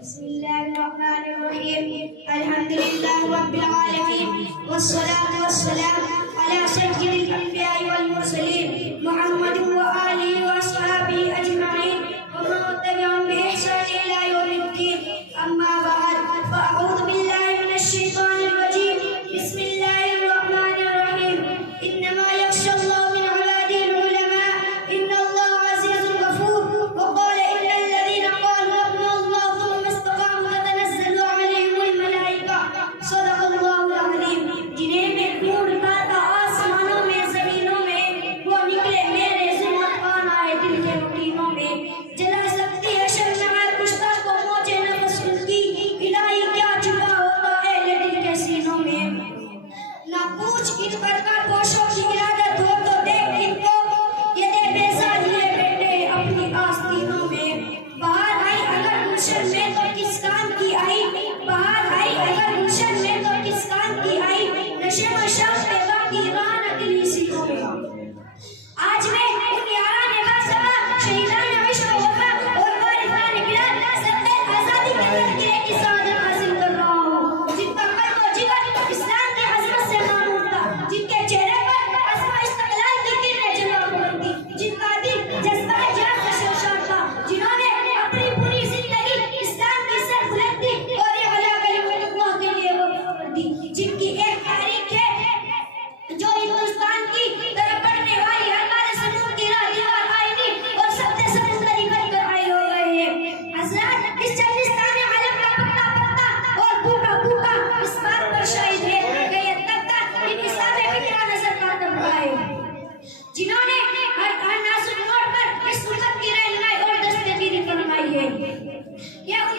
بسم الله الرحمن الرحيم. الحمد لله رب العالمين والصلاة والسلام على سيد الأنبياء والمرسلين محمد وآله وأصحابه أجمعين ومن تبعهم بإحسان إلى يوم الدين. أما بعد فأعوذ بالله من الشيطان الرجيم. بسم الله الرحمن الرحيم. إنما يخشى الله من عباده العلماء إن الله عزيز غفور. وقال إن الذين قالوا ربنا الله ثم استقاموا تتنزل عليهم الملائكة. صدق الله العظيم. جنہیں میں ڈھونڈتا تھا آسمانوں میں زمینوں میں وہ نکلے میرے ذمت خان آئے دل کے مٹینوں میں. جلا سکتی ہے شرمناک کشتہ کو موجے نفس کی الہی کیا چھپا ہوتا ہے دل کے سینوں میں. نہ پوچھ کن پر کر پوشوں کی ارادت ہو تو دیکھ ان کو یہ دے بے سالیے بیٹے اپنی آستینوں میں. باہر آئی اگر گلشن میں تو کس کام کی آئی. باہر آئی اگر گلشن میں تو کس کام کی آئی. نشے و شب پہ باقی ران دلی سینوں میں. آج میں ان یاران باصبا شہیدان عشق و وفا اور وارثان بلاد صدقے آزادی کے تذکرے کی سعادت حاصل کر رہا ہوں. جن کا قلب و جگر اسلام کی عظمت سے معمور تھا. جن کے چہرے پر عزم استقلال کی کرنیں جلا کرتی. جن کا دل جذبہ جہاد کا سرشار تھا. جنہوں نے اپنی پوری زندگی اسلام کی سر بلندی اور اعلیٰ کلمت اللہ کے لیے وقف کر دی. جن کی ایک تاریخ ہے جو ہندوستان کی طرف بڑھنے والی ہمارے سمود کی راہ دیوار آئینی اور سب سے سمندری بن کر آئے ہو گئے ہیں. حضرات اس چلستان عالم کا پکا پکا اور بھوکا بھوکا اس بات پر شاہد ہے کہ یہ طبقہ انحصار فکرہ نظر کا طبقہ ہے جنہوں نے ہر نازک موڑ پر اس ملک کی رہنمائی اور دستگیری فرمائی ہے. یہ